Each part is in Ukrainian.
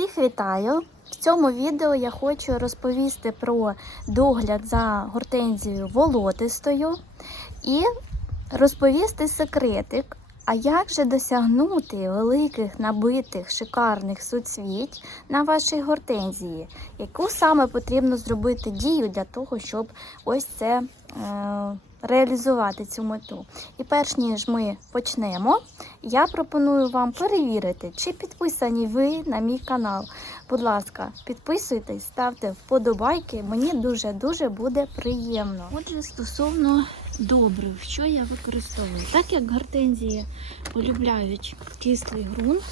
Всіх вітаю! В цьому відео я хочу розповісти про догляд за гортензією волотистою і розповісти секретик, а як же досягнути великих набитих шикарних суцвіть на вашій гортензії, яку саме потрібно зробити дію для того, щоб ось це е, реалізувати цю мету. І перш ніж ми почнемо, я пропоную вам перевірити, чи підписані ви на мій канал. Будь ласка, підписуйтесь, ставте вподобайки, мені дуже-дуже буде приємно. Отже, стосовно добрив, що я використовую? Так як гортензії полюбляють кислий ґрунт,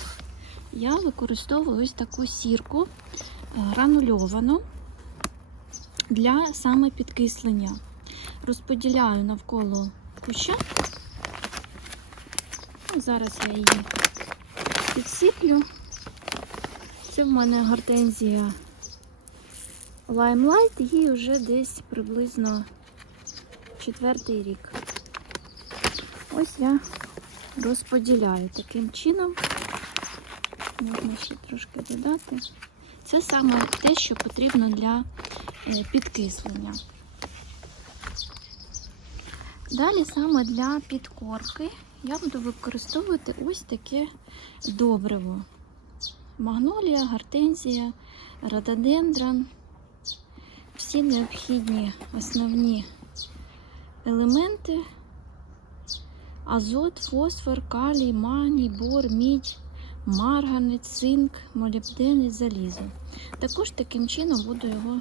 я використовую ось таку сірку е, гранульовану для саме підкислення. Розподіляю навколо куща. Ну, Зараз я її підсиплю. Це в мене гортензія Limelight, їй вже десь приблизно четвертий рік. Ось я розподіляю таким чином. Можна ще трошки додати. Це саме те, що потрібно для е, підкислення. Далі саме для підкорки я буду використовувати ось таке добриво. Магнолія, гортензія, рододендрон. Всі необхідні основні елементи. Азот, фосфор, калій, магній, бор, мідь, марганець, цинк, молібден і залізо. Також таким чином буду його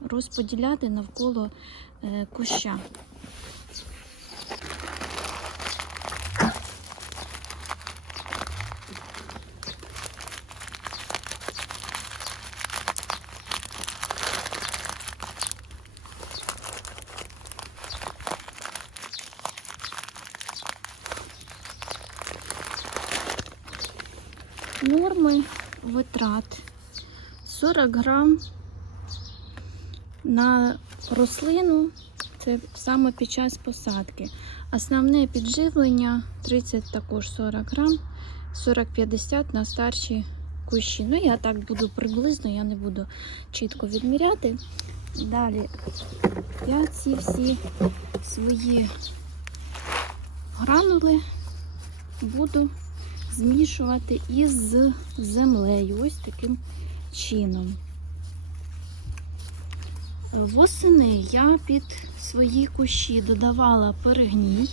розподіляти навколо е, куща. Норми витрат. 40 грам на рослину, саме під час посадки. Основне підживлення 30 також 40 грам, 40-50 на старші кущі. Ну, я так буду приблизно, я не буду чітко відміряти. Далі я ці всі свої гранули буду змішувати із землею. Ось таким чином. Восени я під свої кущі додавала перегній.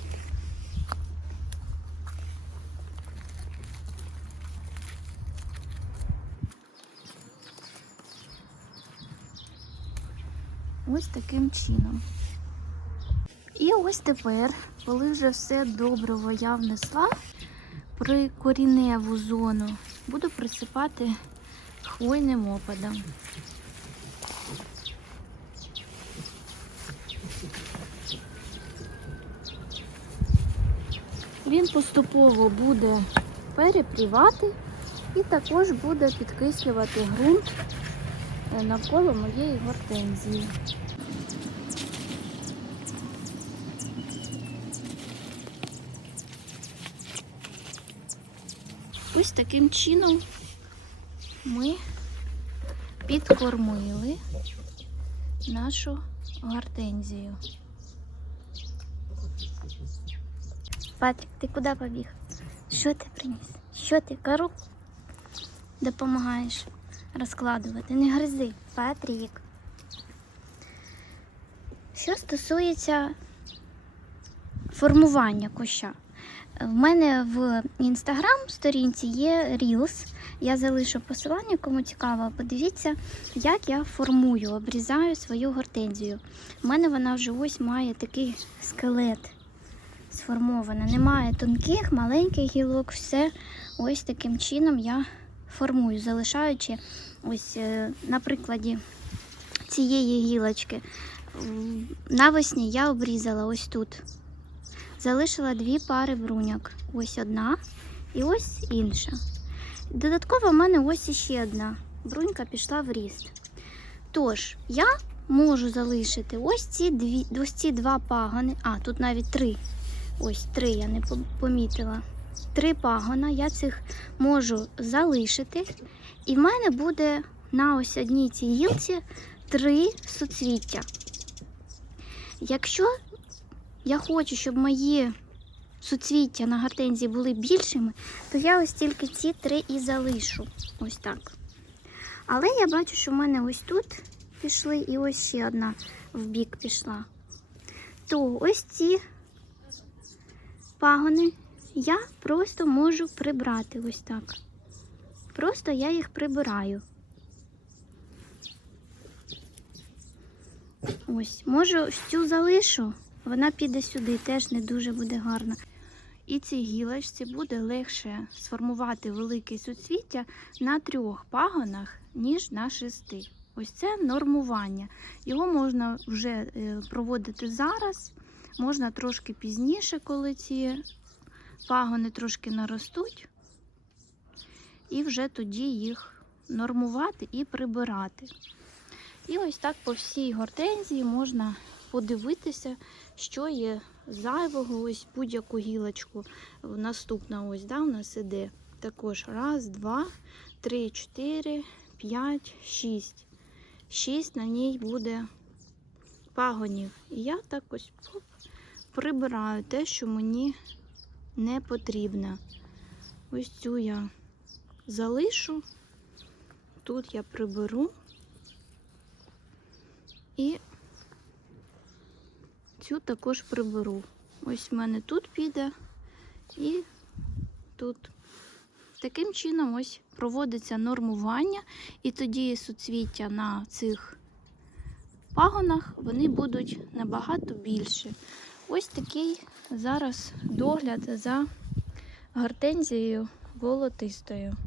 Ось таким чином. І ось тепер, коли вже все добре я внесла, при коріневу зону буду присипати хвойним опадом. Він поступово буде перепрівати і також буде підкислювати ґрунт е, навколо моєї гортензії. Ось таким чином ми підкормили нашу гортензію. Патрік, ти куди побіг? Що ти приніс? Що ти кору допомагаєш розкладувати? Не гризи, Патрік. Що стосується формування куща. В мене в інстаграм сторінці є Reels. Я залишу посилання, кому цікаво, подивіться, як я формую, обрізаю свою гортензію. У мене вона вже ось має такий скелет сформована. Немає тонких, маленьких гілок, все ось таким чином я формую, залишаючи ось е, на прикладі цієї гілочки. Навесні я обрізала ось тут. Залишила дві пари бруньок. Ось одна і ось інша. Додатково в мене ось іще одна. Брунька пішла в ріст. Тож, я можу залишити ось ці дві, ось ці два пагани. А, тут навіть три. Ось три я не помітила. три пагона, я цих можу залишити. І в мене буде на ось одній цій гілці три суцвіття. Якщо я хочу, щоб мої суцвіття на гортензії були більшими, то я ось тільки ці три і залишу. Ось так. Але я бачу, що в мене ось тут пішли, і ось ще одна в бік пішла. То ось ці пагони я просто можу прибрати ось так. Просто я їх прибираю. Ось, можу цю залишу, вона піде сюди, теж не дуже буде гарно. І цій гілочці буде легше сформувати велике суцвіття на трьох пагонах, ніж на шести. Ось це нормування. Його можна вже е, проводити зараз, можна трошки пізніше, коли ці пагони трошки наростуть, і вже тоді їх нормувати і прибирати. І ось так по всій гортензії можна подивитися, що є зайвого, ось будь-яку гілочку. Наступна ось да, у нас іде також раз, два, три, чотири, п'ять, шість. Шість на ній буде пагонів. І я так ось прибираю те, що мені не потрібно. Ось цю я залишу, тут я приберу і цю також приберу. Ось в мене тут піде і тут. Таким чином ось проводиться нормування, і тоді суцвіття на цих пагонах вони будуть набагато більше. Ось такий зараз догляд за гортензією волотистою.